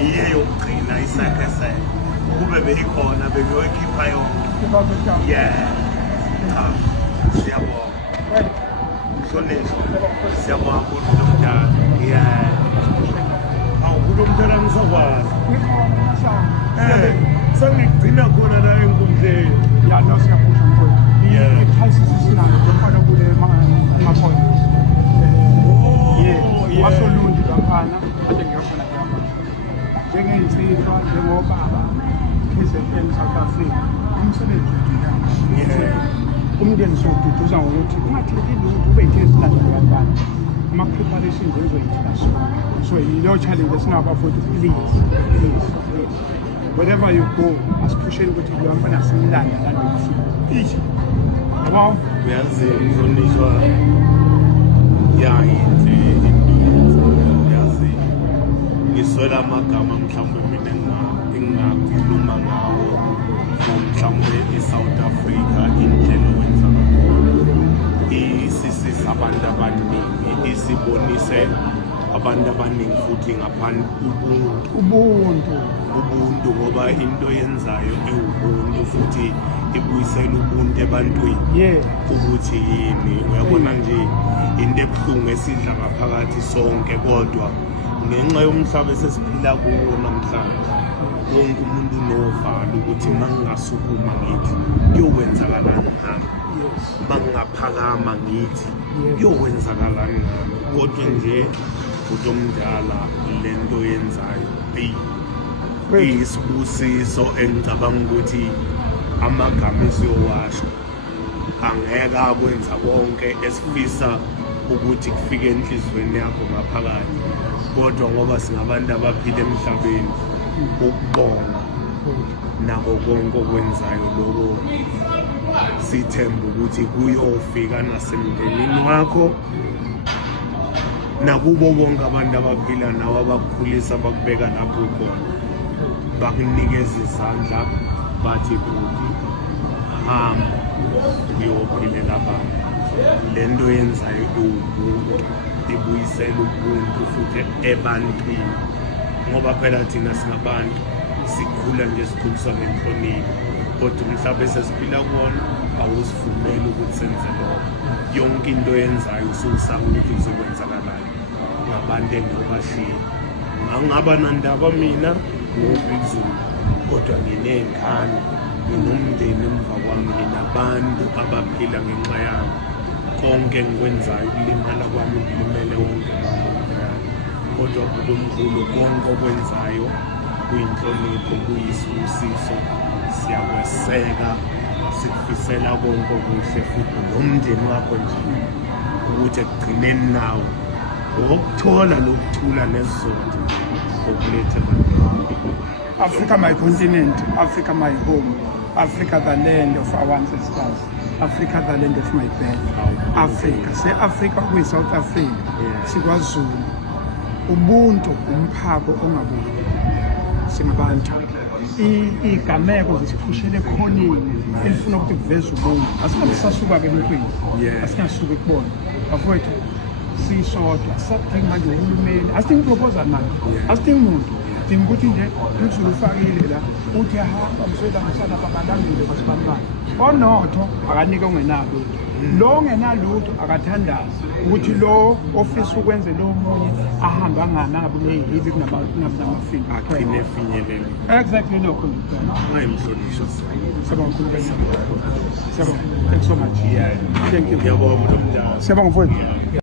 iye yokugcina isakhe kube beyikhona bengiyoyikhipha yonke siyabonga mhlonishwa siyabonga kulo mdala kulo mdala ngisakwazi sengigcina khona la enkundleni wasolundi laphana kade ngiyakhona njengey'nsizwa njengobaba KZN South Africa umsebenzi umndeni siwududuza ngokuthi ungatheleki lutho ube yithe esilandela abantwana ama-preparations enzoyithina so yileyo challenge esingabafowethu please wherever you go asiphusheni ukuthi lo mfana simlanda nalokufika ithi yabo uyazi mhlonishwa ngisola amagama mhlawumbe mina engingakhuluma ngawo mhlawumbe eSouth Africa indlela owenza isisiza abantu abaningi isibonise abantu abaningi futhi ngaphandle ubuntu ngoba into yenzayo ewubuntu futhi ibuyisela ubuntu ebantwini ukuthi yini uyabona nje into ebuhlungu esidla ngaphakathi sonke kodwa ngenxa yomhlaba esesiphila kuwo namhlanje wonke umuntu unovalo ukuthi mangingasukuma ngithi kuyokwenzakalani ngami mangingaphakama ngithi kuyokwenzakalani ngami kodwa nje umuntu omdala lento yenzayo iyisibusiso engicabanga ukuthi amagama esiyowasho angeke akwenza konke esifisa ukuthi kufike enhlizweni yakho ngaphakathi kodwa ngoba singabantu abaphila emhlabeni ukubonga nako konke okwenzayo lokho sithemba ukuthi kuyofika nasemndenini wakho nakubo bonke abantu abaphila nawe abakukhulisa bakubeka lapho khona bakunikeza izandla bathi kuthi hamba uyophilela abantu lento yenzayo ubuntu ibuyisela ubuntu futhi ebantwini ngoba phela thina singabantu sikhula nje sikhuliswa ngenhlonipho kodwa mhlawumbe sesiphila kuwona awusivumeli ukuthi senze lokho yonke into yenzayo ususaba ukuthi kuzokwenzakalani ngabantu engingabashiya ngangaba nandaba mina ngobizulu kodwa nginengane nginomndeni emva kwami nginabantu abaphila ngenxa yami konke engikwenzayo ukulimala kwami kulimele wonke kodwa kukomkhulu konke okwenzayo kuyinhlonipho kuyisibusiso siyakweseka sikufisela konke okuhle futhi nomndeni wakho nje ukuthi ekugcineni nawo ukuthola lokuthula nesizotha okulethe Africa my continent, Africa my home, Africa the land of our ancestors, Africa the land of my birth, Africa. Say Africa kwi South Africa, sikwaZulu. Ubuntu umphako ongaboni. Singabantu. Igameko zisiphushele ekhoneni elifuna ukuthi kuveze ubuntu. Asingasasuka ke emntwini. Asingasuka kubona. Bafowethu sisodwa. Sathi manje uhulumeni, asidingi proposal manje. Asidingi umuntu. Ukuthi nje uZulu ufakile la uthi ahamba mswela ngisana babandangile basibambana onotho akanika ongenalo lo ongenalutho akathandazi ukuthi lo ofisa ukwenza lo munye ahamba nganabi lehibi kunamafini aqine finyelele exactly lokho ayimhlonishwa siyabonga kakhulu siyabonga thank you so much thank you siyabonga mfowethu